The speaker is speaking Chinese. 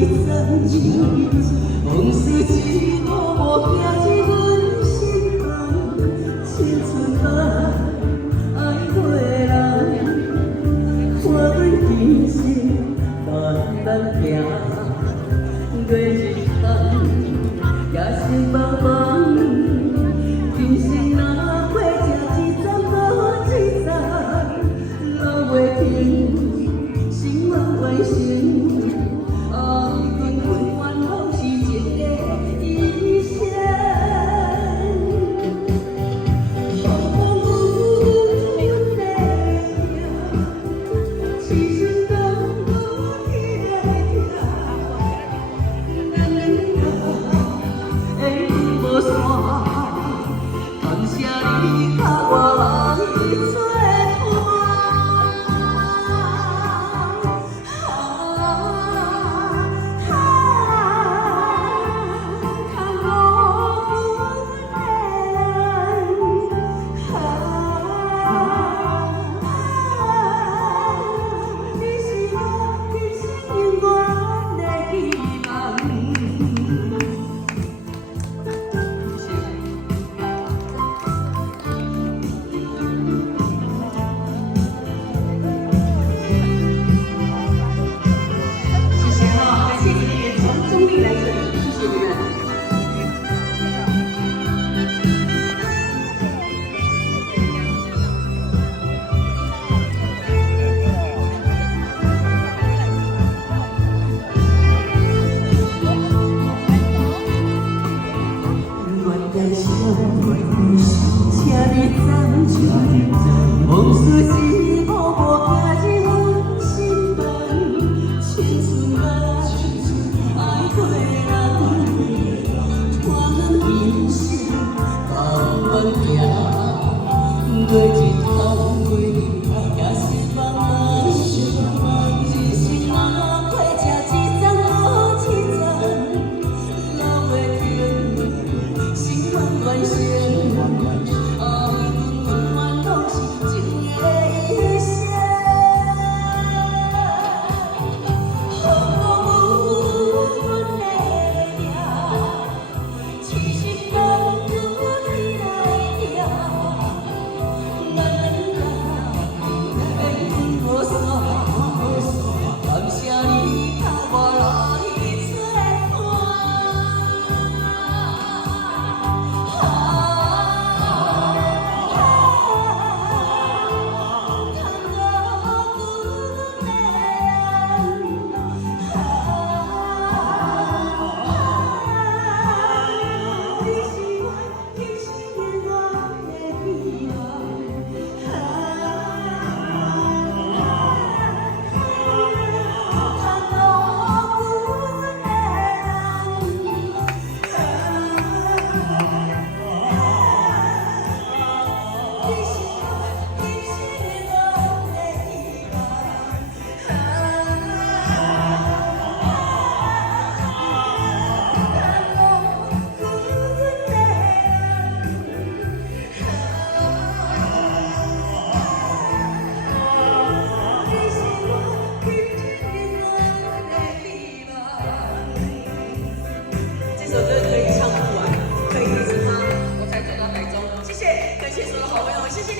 往事一幕幕行入阮心房，青春啊，爱过的人，看阮人生慢慢行，月日长，也是茫茫，人生若过这一站又一站，路袂停，心愿完成。 感谢你甲我一做请你站，往事一幕幕行入阮心房，青春啊，爱过的人，看阮人生慢慢行，月日头过，也是茫茫，人生若过这一站又一站，路袂停，心愿完成。 感谢你甲我路一出来这首歌可以唱不完，可以一直吗？我才走到台中，谢谢，感谢所有好朋友，谢谢你。